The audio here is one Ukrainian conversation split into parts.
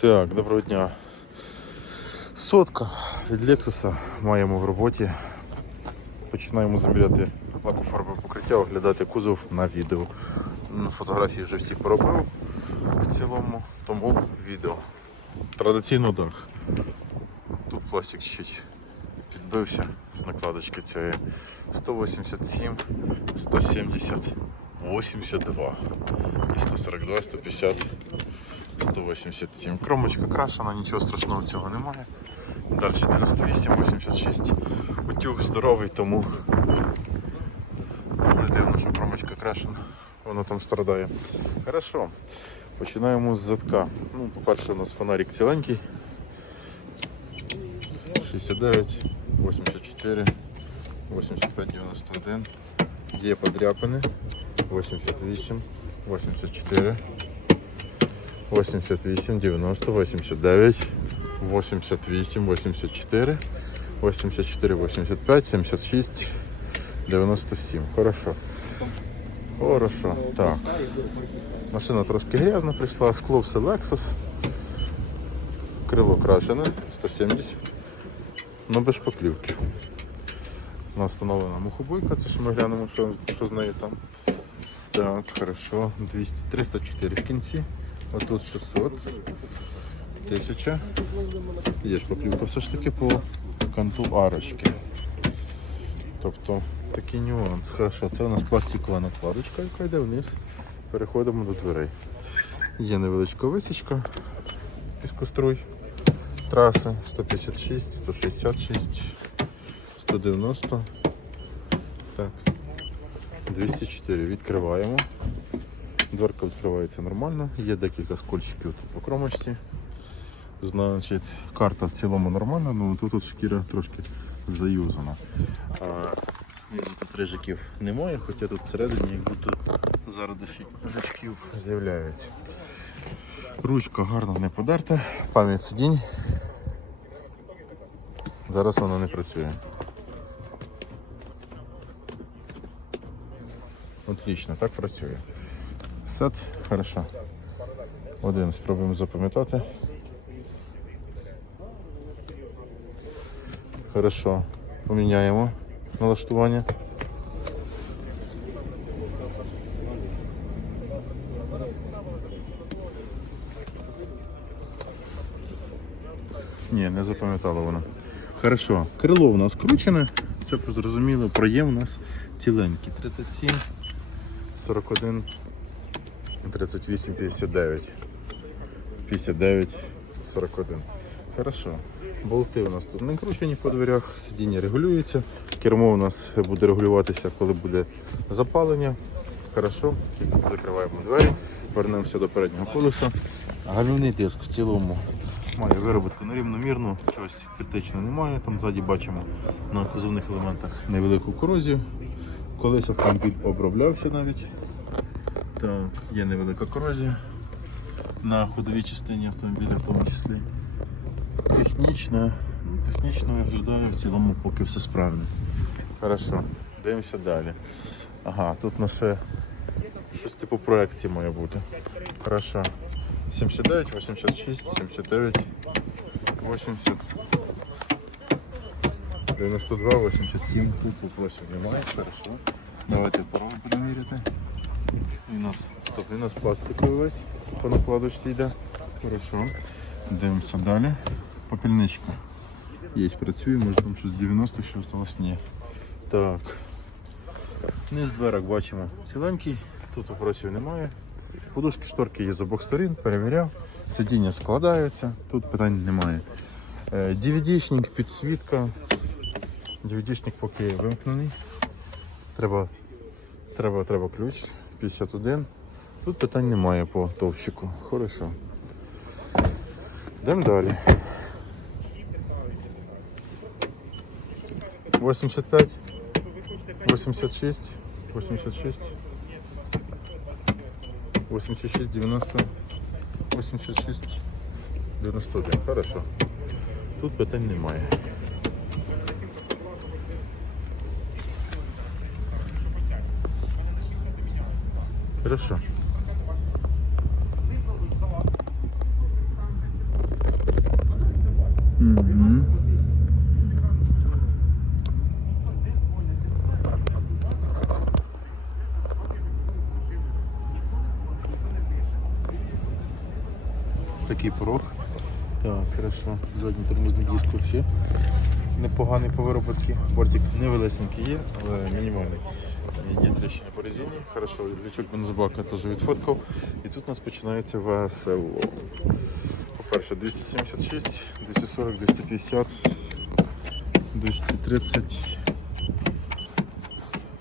Так, доброго дня. Сотка від Lexus маємо в роботі. Починаємо заміряти лаку фарби покриття, оглядати кузов на відео. Фотографії вже всі поробив в цілому, тому відео. Традиційно дах. Тут пластик чуть підбився з накладочки цієї 187, 170, 82 і 142, 150. 187. Кромочка крашена, нічого страшного цього немає. Далі 98, 86. Утюг здоровий, тому не дивно, що кромочка крашена. Воно там страдає. Хорошо. Починаємо з задка. Ну, по-перше, у нас фонарик ціленький. 69, 84, 85, 91. Є подряпини. 88, 84. 88, 90, 89, 88, 84, 84, 85, 76, 97. Хорошо. Хорошо. Так. Машина трошки грязна прийшла, скло все Lexus. Крило крашене, 170. Ну без шпаклівки. Нас встановлена мухобойка, це що ми глянемо, що, що з нею там. Так, хорошо. 200, 304 в кінці. Отут 600. 1000. Є шпаклівка все ж таки по канту арочки. Тобто такий нюанс. Хорошо, це у нас пластикова накладочка, яка йде вниз. Переходимо до дверей. Є невеличка висічка, піскоструй. Траси 156, 166, 190. Так, 204. Відкриваємо. Дверка відкривається нормально, є декілька скольчиків тут по кромочці. Значить, карта в цілому нормальна, але тут, тут шкіра трошки заюзана. А знизу тут рижиків немає, хоча тут всередині як будто зародиші жучків з'являються. Ручка гарно не подерта, пам'ять сидінь. Зараз вона не працює. Отлично, так працює. Сет, хорошо. Один спробуємо запам'ятати. Хорошо. Поміняємо налаштування. Ні, не запам'ятала вона. Хорошо. Крило у нас кручене, це зрозуміло. Проєм у нас ціленький. 37, 41, 38, 59. 59, 41. Хорошо. Болти у нас тут не кручені по дверях, сидіння регулюється. Кермо у нас буде регулюватися, коли буде запалення. Хорошо. Закриваємо двері, вернемося до переднього колеса. Гальмівний диск в цілому має вироботку на рівномірну, чогось критично немає. Там ззаді бачимо на кузовних елементах невелику корозію. Колись автомобіль оброблявся навіть. Так, є невелика корозія на ходовій частині автомобіля в тому числі. Технічно, ну, технічно виглядає в цілому поки все справне. Хорошо, дивимося далі. Ага, тут на ще щось типу проекції має бути. Хорошо. 79, 86, 79, 80, 92, 87. Тут вопросів немає. Хорошо. Давайте порог будемо. У нас, стоп, у нас пластиковий весь по накладочці йде. Хорошо. Дивимося далі. Попільничка. Є, працює, може там щось з 90 що осталось? Ні. Так. Низ дверок бачимо ціленький, тут вопросів немає. Подушки шторки є з обох сторін, перевіряв. Сидіння складаються, тут питань немає. Е, DVD-шник, підсвітка. DVD-шник поки вимкнений. Треба, треба, треба ключ. 51. Тут питань немає по товщику. Хорошо. Йдемо далі. 85, 86, 86, 86, 90, 86, 91. Хорошо. Тут питань немає. Хорошо. Угу. Такий порог. Так, хорошо. Задній тормозний диск вообще. Непоганий по вироботки. Бортик невелесенький є, але мінімальний. Є тріщини по резині. Хорошо, відвлічок бензобака теж відфоткав. І тут у нас починається весело. По-перше, 276, 240, 250, 230.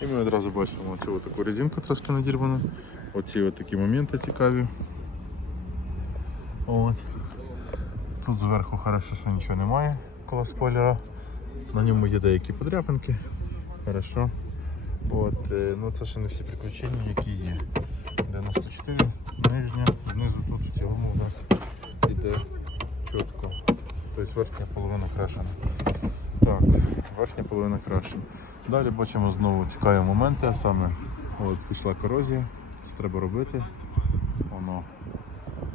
І ми одразу бачимо цю таку резинку трошки надірвану. Оці от такі моменти цікаві. От. Тут зверху хорошо, що нічого немає коло спойлера. На ньому є деякі подряпинки. Хорошо. От, е, ну це ще не всі приключення, які є. 94, нижня, знизу тут в цілому у нас йде чітко. Тобто верхня половина крашена. Так, верхня половина крашена. Далі бачимо знову цікаві моменти, а саме от пішла корозія, це треба робити. Воно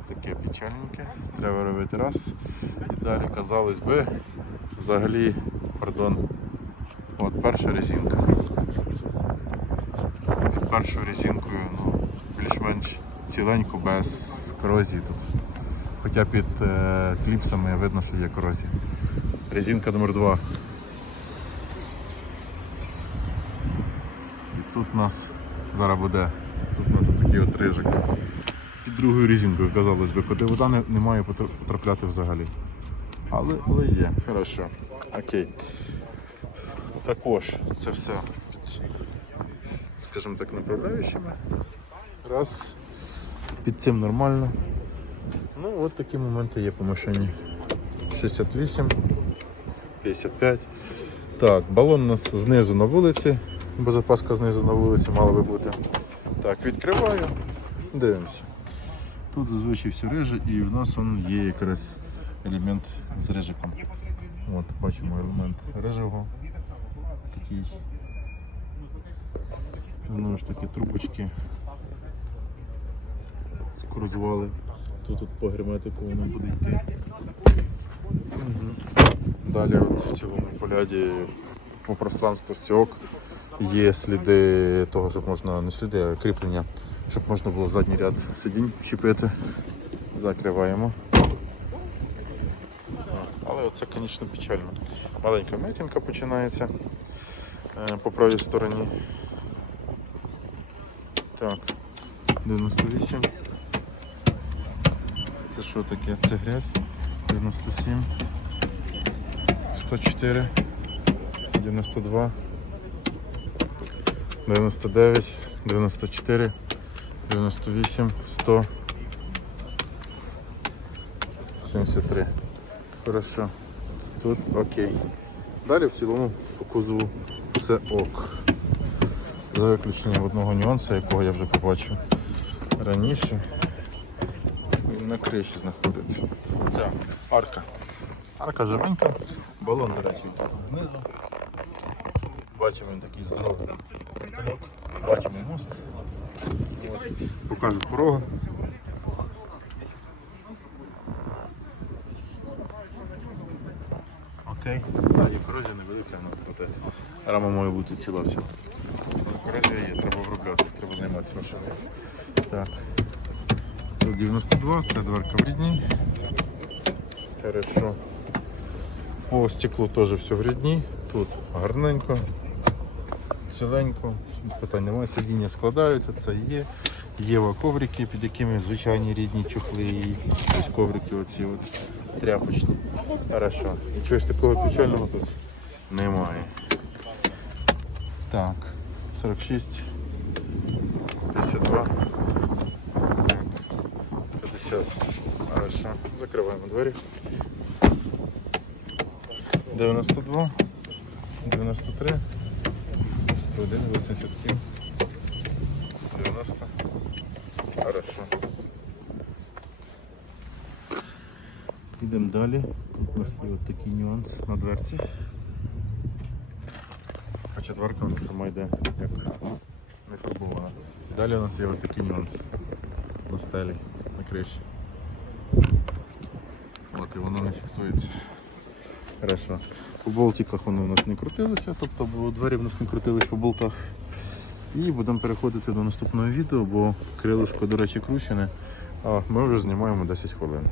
таке печальненьке. Треба робити раз. І далі, казалось би, взагалі, пардон, от перша резинка. Першою резинкою ну, більш-менш ціленько, без корозії тут. Хоча під е, кліпсами видно, що є корозія. Резинка номер 2 І тут у нас зараз буде, тут у нас отакий от рижик. Під другою резинкою, казалось би, куди вода не, не має потрапляти взагалі. Але, але є, хорошо. Окей. Також це все скажімо так, направляючими. Раз. Під цим нормально. Ну, от такі моменти є по машині. 68, 55. Так, балон у нас знизу на вулиці. Безопаска знизу на вулиці мала би бути. Так, відкриваю, дивимося. Тут зазвичай все реже і в нас он є якраз елемент з режиком. От, бачимо елемент режого. Такий. Знову ж таки трубочки. Скорозували. Тут, тут по герметику воно буде йти. Мгм. Далі от в цілому поляді по пространству сьок є сліди того, щоб можна не сліди, а кріплення, щоб можна було задній ряд сидінь вчепити. Закриваємо. Але це, звісно, печально. Маленька метінка починається е, по правій стороні. Так, 98. Це що таке? Це грязь. 97. 104. 92. 99, 94, 98, 100, 73. Хорошо. Тут окей. Далі в цілому по кузову все ок. За виключенням одного нюансу, якого я вже побачив раніше. Він на криші знаходиться. Так, арка. Арка живенька, балон, до речі, знизу. Бачимо він такий здоровий. Бачимо мост. Покажу порогу. Окей. А, корозія невелика, але рама має бути ціла вся. Корозія є, треба обробляти, треба займатися машиною. Так. Тут 92, це дверка в рідній. Хорошо. По стеклу теж все в рідній. Тут гарненько, ціленько, питань немає, сидіння складаються, це є. Є коврики, під якими звичайні рідні чохли і ось коврики оці от тряпочні. Хорошо. І чогось такого печального тут немає. Так, 46, 52, так, 50. Хорошо. Закриваємо двері. 92, 93, 101, 87, 90. Хорошо. Йдемо далі. Тут у нас є от такий нюанс на дверці. Хоча дверка у сама йде як не фарбована. Далі у нас є от такий нюанс на стелі, на криші. От і воно не фіксується. Хорошо. По болтиках воно у нас не крутилося, тобто двері в нас не крутились по болтах. І будемо переходити до наступного відео, бо крилишко, до речі, кручене, а ми вже знімаємо 10 хвилин.